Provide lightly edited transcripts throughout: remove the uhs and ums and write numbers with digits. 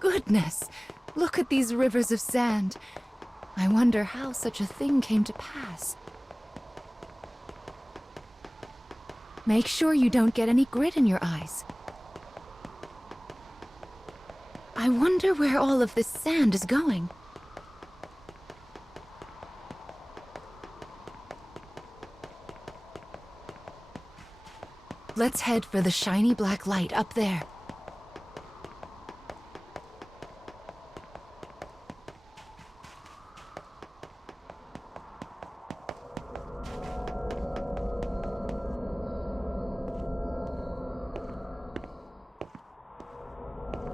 goodness! Look at these rivers of sand. I wonder how such a thing came to pass. Make sure you don't get any grit in your eyes. I wonder where all of this sand is going. Let's head for the shiny black light up there.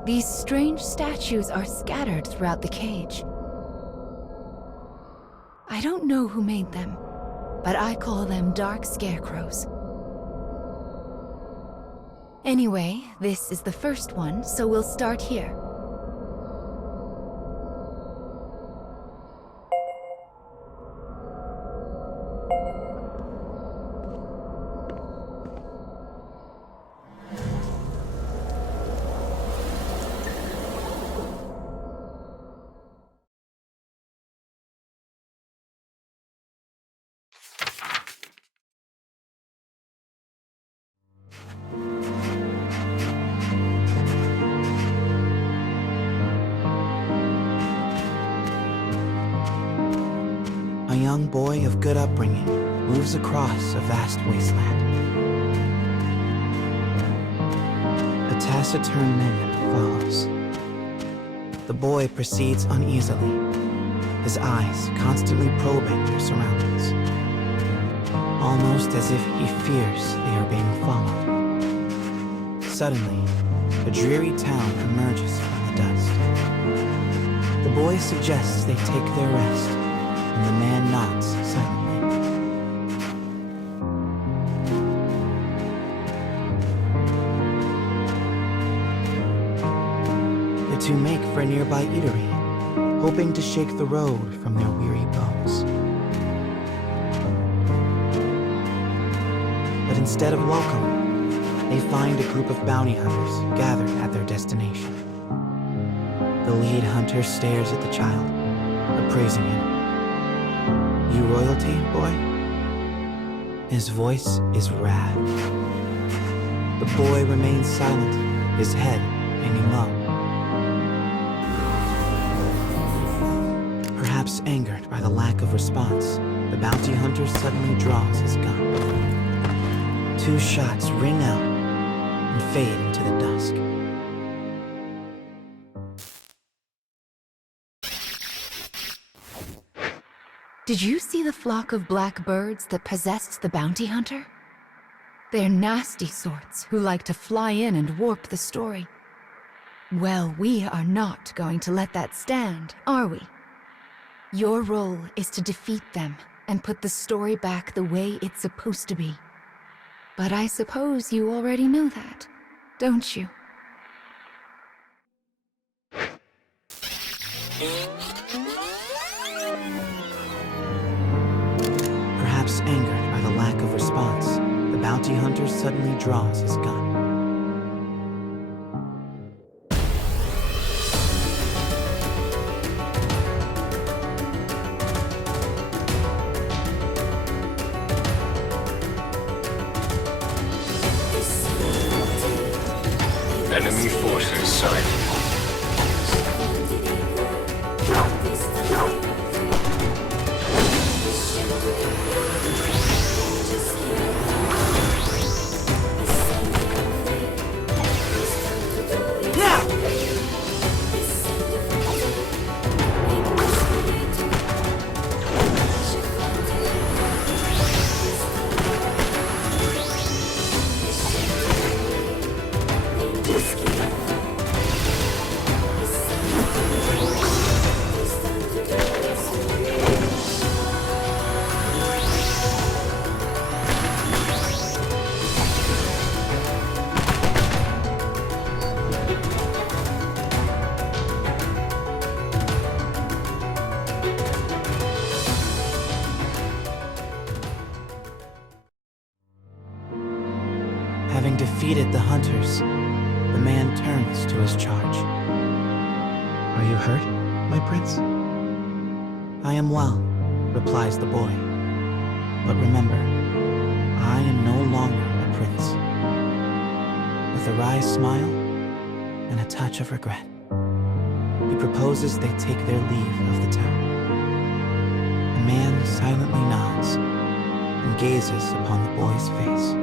These strange statues are scattered throughout the cage. I don't know who made them, but I call them dark scarecrows. Anyway, this is the first one, so we'll start here. A young boy of good upbringing moves across a vast wasteland. A taciturn man follows. The boy proceeds uneasily, his eyes constantly probing their surroundings, almost as if he fears they are being followed. Suddenly, a dreary town emerges from the dust. The boy suggests they take their rest, and the man nods silently. The two make for a nearby eatery, hoping to shake the road from their weary bones. But instead of welcome, they find a group of bounty hunters gathered at their destination. The lead hunter stares at the child, appraising him. "You royalty, boy?" His voice is wrath. The boy remains silent, his head hanging low. Perhaps angered by the lack of response, the bounty hunter suddenly draws his gun. 2 shots ring out and fade into the dusk. Did you see the flock of black birds that possessed the bounty hunter? They're nasty sorts who like to fly in and warp the story. Well, we are not going to let that stand, are we? Your role is to defeat them and put the story back the way it's supposed to be. But I suppose you already know that, don't you? Perhaps angered by the lack of response, the bounty hunter suddenly draws his gun. Enemy forces sighted. Having defeated the hunters, the man turns to his charge. Are you hurt, my prince? I am well, replies the boy. But remember, I am no longer a prince. With a wry smile and a touch of regret, he proposes they take their leave of the town. The man silently nods and gazes upon the boy's face.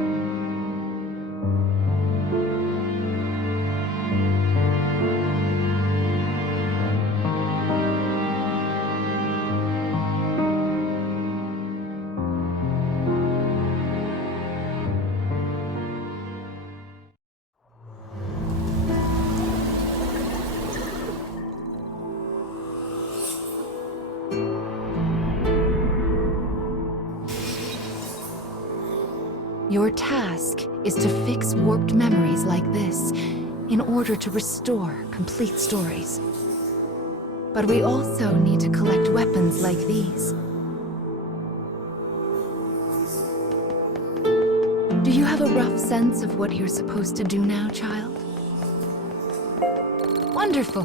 Your task is to fix warped memories like this in order to restore complete stories. But we also need to collect weapons like these. Do you have a rough sense of what you're supposed to do now, child? Wonderful.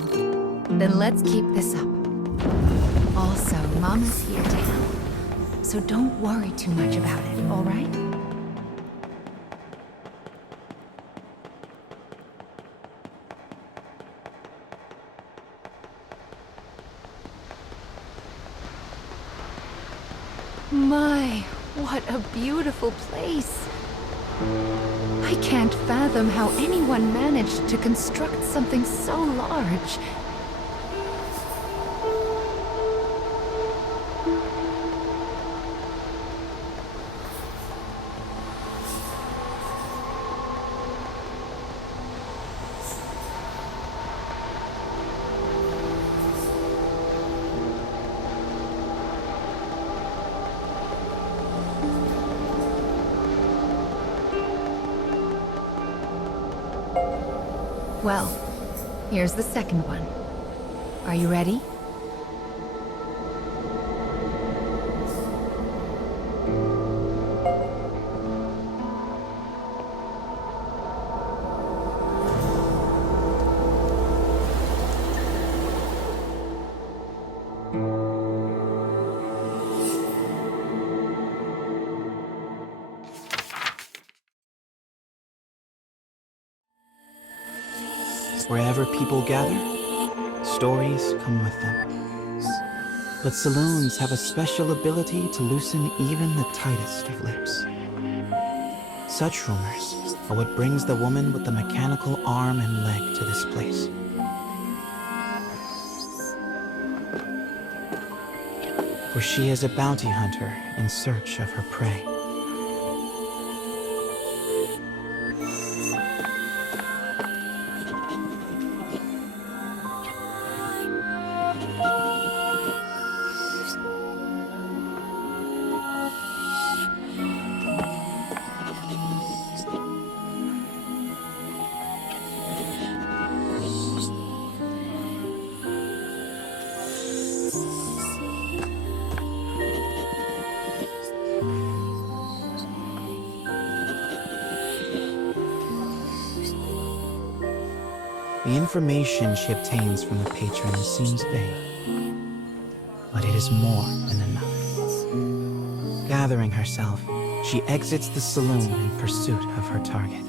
Then let's keep this up. Also, Mama's here to help, so don't worry too much about it, all right? My, what a beautiful place. I can't fathom how anyone managed to construct something so large. Well, here's the second one. Are you ready? Wherever people gather, stories come with them. But saloons have a special ability to loosen even the tightest of lips. Such rumors are what brings the woman with the mechanical arm and leg to this place. For she is a bounty hunter in search of her prey. The information she obtains from the patron seems vague, but it is more than enough. Gathering herself, she exits the saloon in pursuit of her target.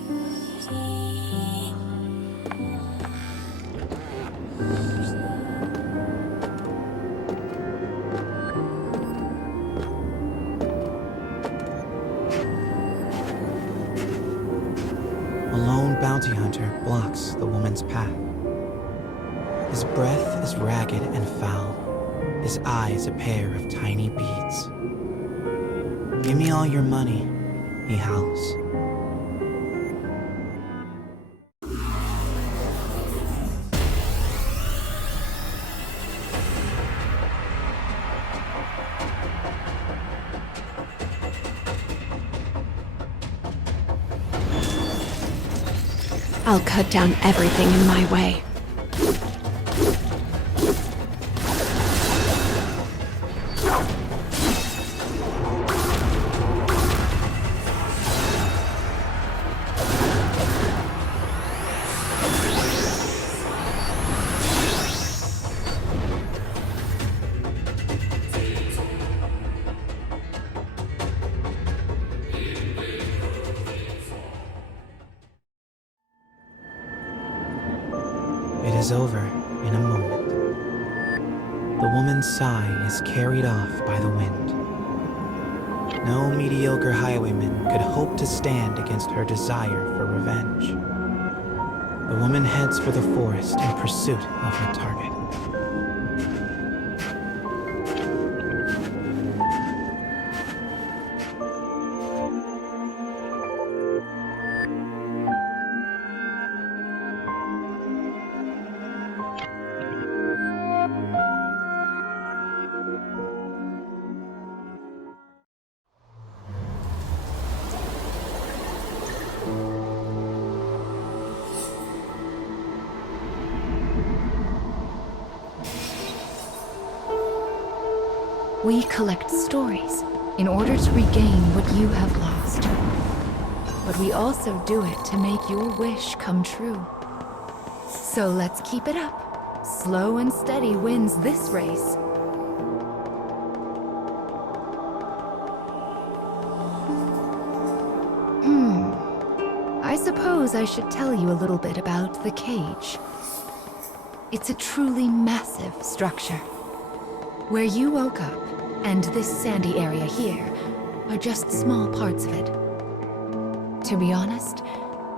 A lone bounty hunter blocks the woman's path. His breath is ragged and foul, his eyes a pair of tiny beads. "Give me all your money," he howls. I'll cut down everything in my way. is over in a moment. The woman's sigh is carried off by the wind. No mediocre highwayman could hope to stand against her desire for revenge. The woman heads for the forest in pursuit of her target. We collect stories in order to regain what you have lost. But we also do it to make your wish come true. So let's keep it up. Slow and steady wins this race. I suppose I should tell you a little bit about the cage. It's a truly massive structure. Where you woke up, and this sandy area here, are just small parts of it. To be honest,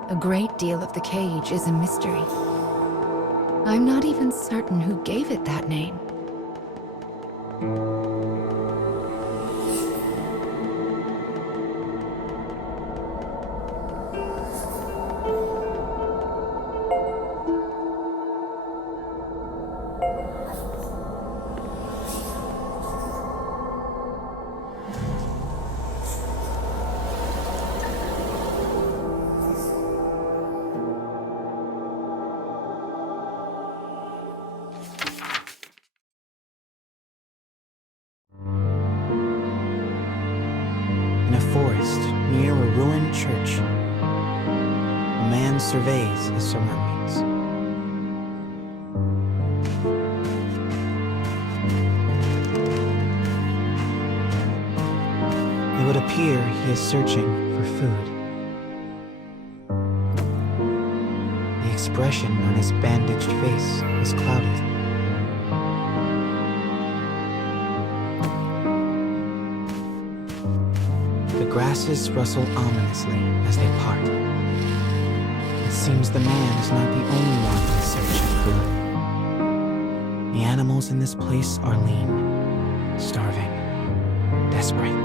a great deal of the cage is a mystery. I'm not even certain who gave it that name. In a forest near a ruined church, a man surveys his surroundings. It would appear he is searching for food. The expression on his bandaged face is clouded. The grasses rustle ominously as they part. It seems the man is not the only one in search of food. The animals in this place are lean, starving, desperate.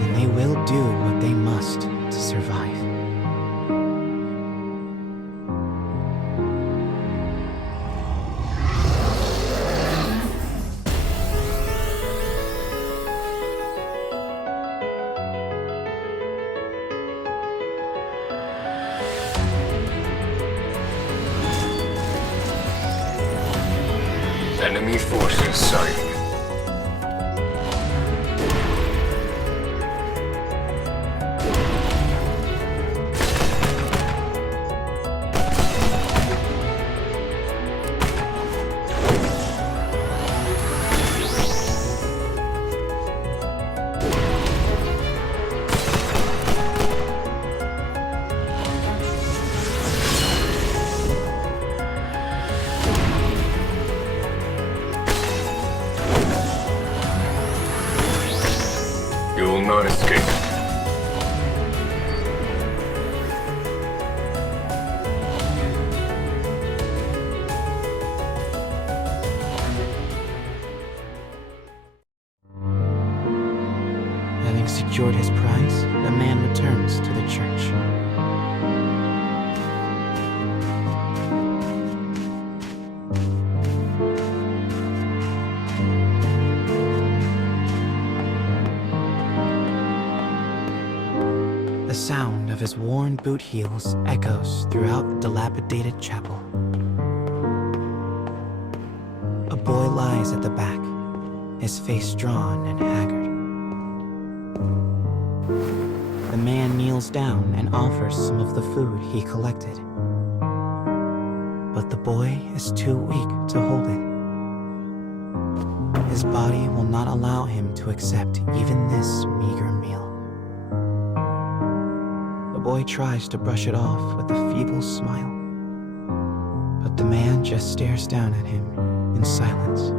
And they will do what they must to survive. Enemy forces sighted. You will not escape. Having secured his prize, the man returns to the church. The sound of his worn boot heels echoes throughout the dilapidated chapel. A boy lies at the back, his face drawn and haggard. The man kneels down and offers some of the food he collected. But the boy is too weak to hold it. His body will not allow him to accept even this meager meal. The boy tries to brush it off with a feeble smile, But the man just stares down at him in silence.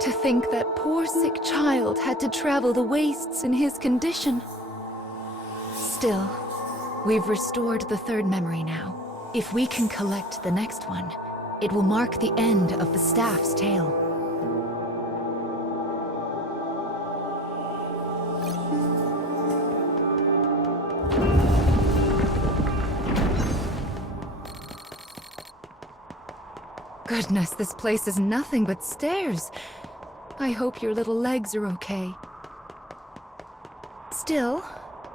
To think that poor sick child had to travel the wastes in his condition. Still, we've restored the third memory now. If we can collect the next one, it will mark the end of the staff's tale. Goodness, this place is nothing but stairs. I hope your little legs are okay. Still,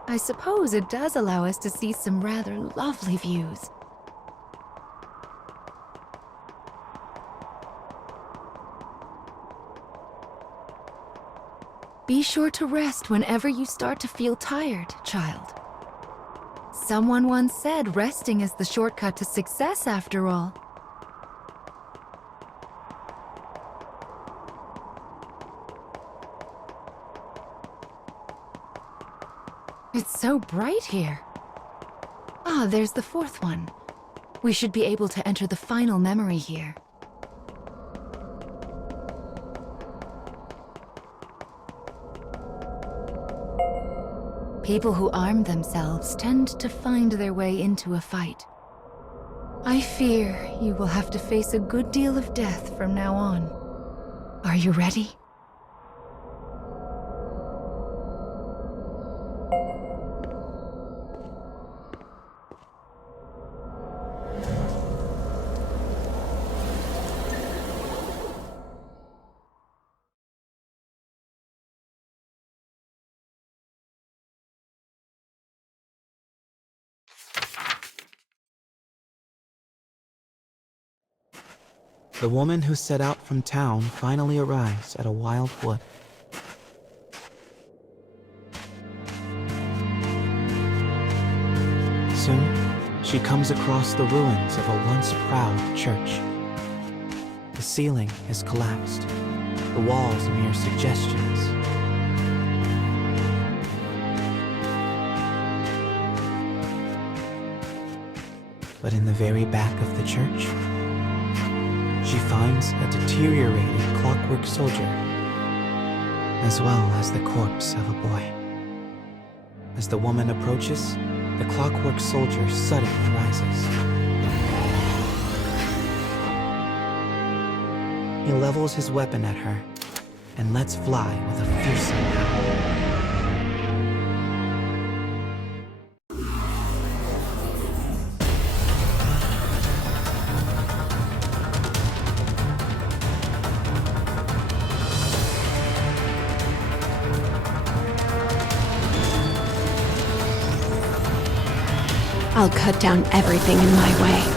I suppose it does allow us to see some rather lovely views. Be sure to rest whenever you start to feel tired, child. Someone once said resting is the shortcut to success after all. It's so bright here. Ah, there's the fourth one. We should be able to enter the final memory here. People who arm themselves tend to find their way into a fight. I fear you will have to face a good deal of death from now on. Are you ready? The woman who set out from town finally arrives at a wild wood. Soon, she comes across the ruins of a once proud church. The ceiling has collapsed, the walls mere suggestions. But in the very back of the church, she finds a deteriorated clockwork soldier, as well as the corpse of a boy. As the woman approaches, the clockwork soldier suddenly rises. He levels his weapon at her and lets fly with a fearsome howl. I'll cut down everything in my way.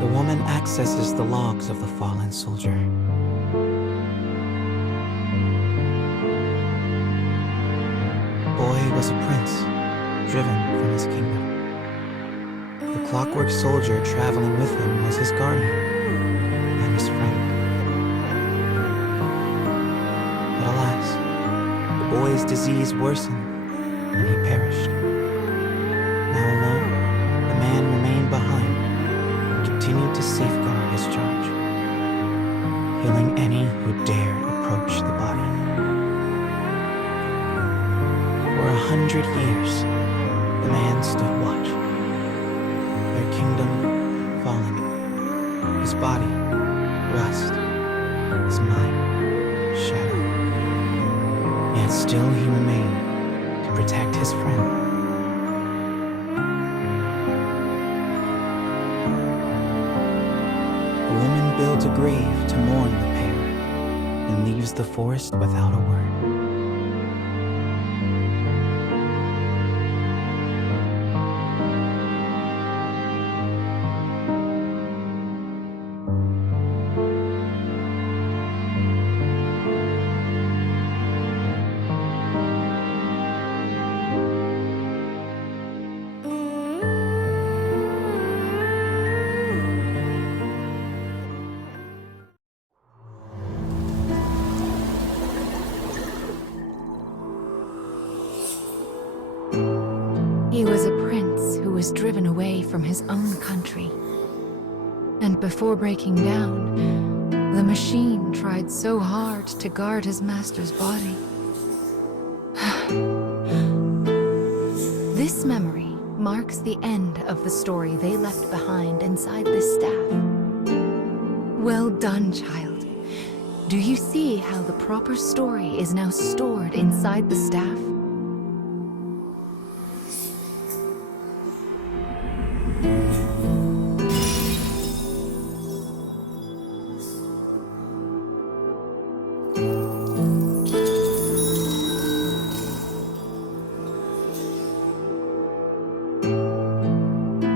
The woman accesses the logs of the fallen soldier. Boy was a prince, driven from his kingdom. The clockwork soldier traveling with him was his guardian and his friend. But alas, the boy's disease worsened, and he perished. Now alone, the man remained behind and continued to safeguard his charge, killing any who dared approach the body. For 100 years, the man stood watch, their kingdom fallen, his body rust, his mind shadow. Yet still he remained to protect his friend. The woman builds a grave to mourn the pair and leaves the forest without a word. He was a prince who was driven away from his own country. And before breaking down, the machine tried so hard to guard his master's body. This memory marks the end of the story they left behind inside this staff. Well done, child. Do you see how the proper story is now stored inside the staff?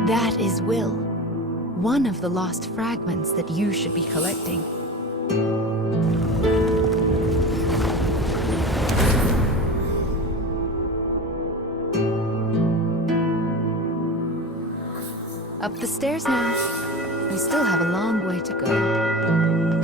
That is Will, one of the lost fragments that you should be collecting. Up the stairs now. We still have a long way to go.